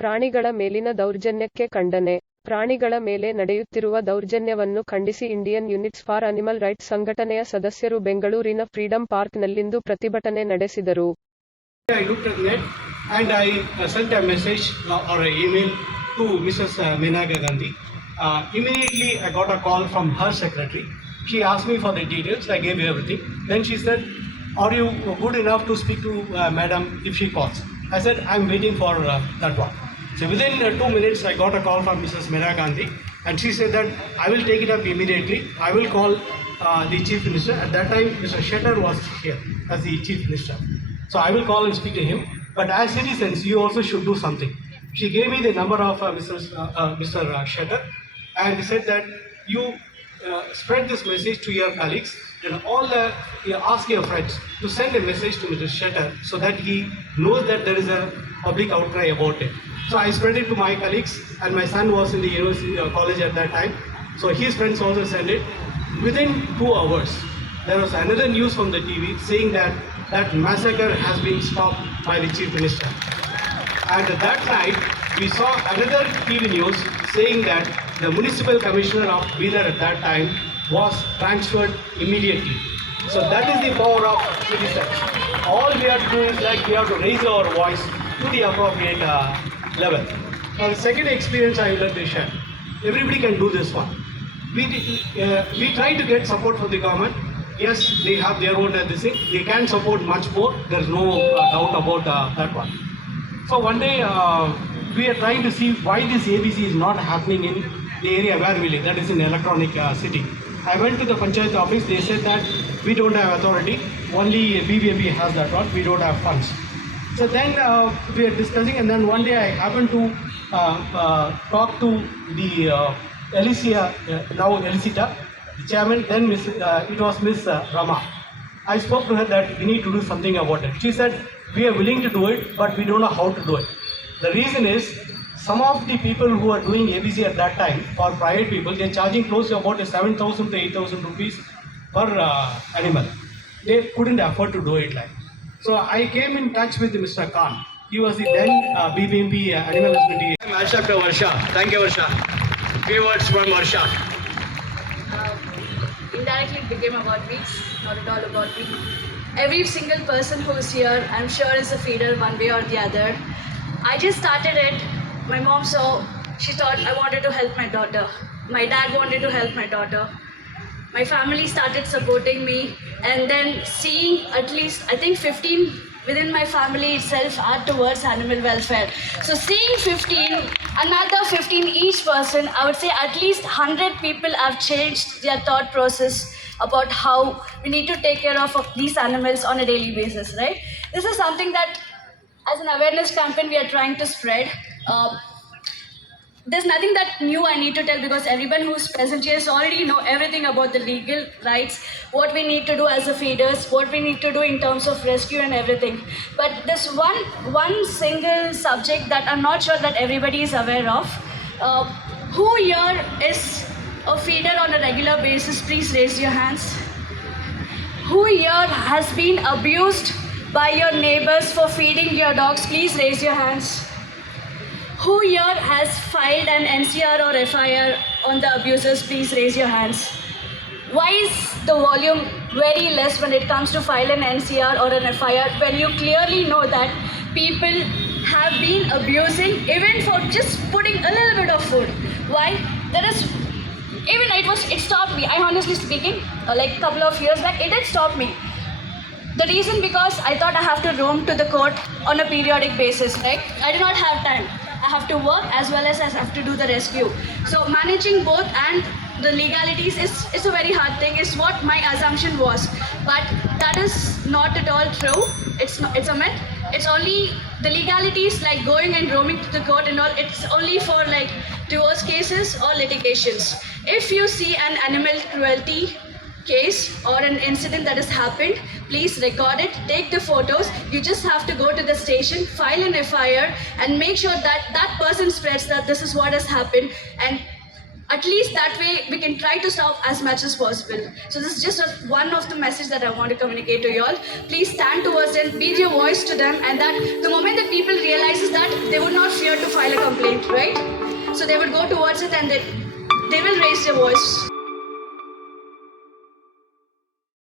ಪ್ರಾಣಿಗಳ ಮೇಲಿನ ದೌರ್ಜನ್ಯಕ್ಕೆ ಖಂಡನೆ. ಪ್ರಾಣಿಗಳ ಮೇಲೆ ನಡೆಯುತ್ತಿರುವ ದೌರ್ಜನ್ಯವನ್ನು ಖಂಡಿಸಿ Indian units for animal rights ಸಂಘಟನೆಯ ಸದಸ್ಯರು ಬೆಂಗಳೂರಿನ ಫ್ರೀಡಂ ಪಾರ್ಕ್ನಲ್ಲಿಂದು ಪ್ರತಿಭಟನೆ ನಡೆಸಿದರು. I looked at net and I sent a message or an email to Mrs. Menaga Gandhi. Immediately I got a call from her secretary. She asked me for the details. I gave her everything. Then she said, "Are you good enough to speak to Madam if she calls?" I said, "I'm waiting for that one." So within 2 minutes, I got a call from Mrs. Menaga Gandhi, and she said that I will take it up immediately. I will call the Chief Minister. At that time, Mr. Shetter was here as the Chief Minister. So I will call and speak to him. But as citizens, you also should do something. She gave me the number of Mr. Shetter, and said that you spread this message to your colleagues and ask your friends to send a message to Mr. Shetter so that he knows that there is a public outcry about it. So I spread it to my colleagues, and my son was in the university college at that time. So his friends also sent it. Within 2 hours, there was another news from the TV saying that massacre has been stopped by the Chief Minister. And that night, we saw another TV news saying that the municipal commissioner of Bidar at that time was transferred immediately. So that is the power of citizens. All we have to do is we have to raise our voice to the appropriate level. Now the second experience I will let you share. Everybody can do this one. We try to get support from the government. Yes, they have their own this thing. They can support much more. There is no doubt about that one. So one day we are trying to see why this ABC is not happening in the area where we live. That is in Electronic City. I went to the Panchayat office. They said that we don't have authority. Only BBMP has that one. We don't have funds. So then we are discussing, and then one day I happened to talk to the Alicia, now Elicita, the chairman. Then it was Miss Rama. I spoke to her that we need to do something about it. She said, "We are willing to do it, but we don't know how to do it." The reason is, some of the people who are doing ABC at that time, for private people, they are charging close to about 7,000 to 8,000 rupees per animal. They couldn't afford to do it like. So I came in touch with Mr. Khan. He was the then BBMP animal husbandry. I'm Ashok Varsha. Thank you, Varsha. Few words from Varsha. Indirectly it became about me, not at all about me. Every single person who is here, I'm sure is a feeder one way or the other. I just started it. My mom saw, she thought I wanted to help my daughter. My dad wanted to help my daughter. My family started supporting me, and then seeing at least, I think 15 within my family itself are towards animal welfare. So seeing 15, another 15 each person, I would say at least 100 people have changed their thought process about how we need to take care of these animals on a daily basis, right? This is something that as an awareness campaign we are trying to spread. There's nothing that new I need to tell, because everyone who's present here already know everything about the legal rights, what we need to do as a feeders, what we need to do in terms of rescue and everything. But there's one single subject that I'm not sure that everybody is aware of. Who here is a feeder on a regular basis? Please raise your hands. Who here has been abused by your neighbors for feeding your dogs? Please raise your hands. Who here has filed an NCR or FIR on the abusers? Please raise your hands. Why is the volume very less when it comes to file an NCR or an FIR, when you clearly know that people have been abusing even for just putting a little bit of food? Why? There is, even it stopped me. I honestly speaking, like a couple of years back, it did stop me. The reason, because I thought I have to roam to the court on a periodic basis, right? I did not have time. I have to work as well as I have to do the rescue. So managing both and the legalities is a very hard thing, is what my assumption was. But that is not at all true. It's a myth. It's only the legalities, like going and roaming to the court and all, it's only for like divorce cases or litigations. If you see an animal cruelty case or an incident that has happened, please record it, take the photos. You just have to go to the station, file an FIR, and make sure that that person spreads that this is what has happened, and at least that way we can try to stop as much as possible. So this is just one of the message that I want to communicate to you all. Please stand towards them, be your voice to them, and that the moment that people realizes that, they would not fear to file file a complaint, right? So they would go towards it and they will raise their voice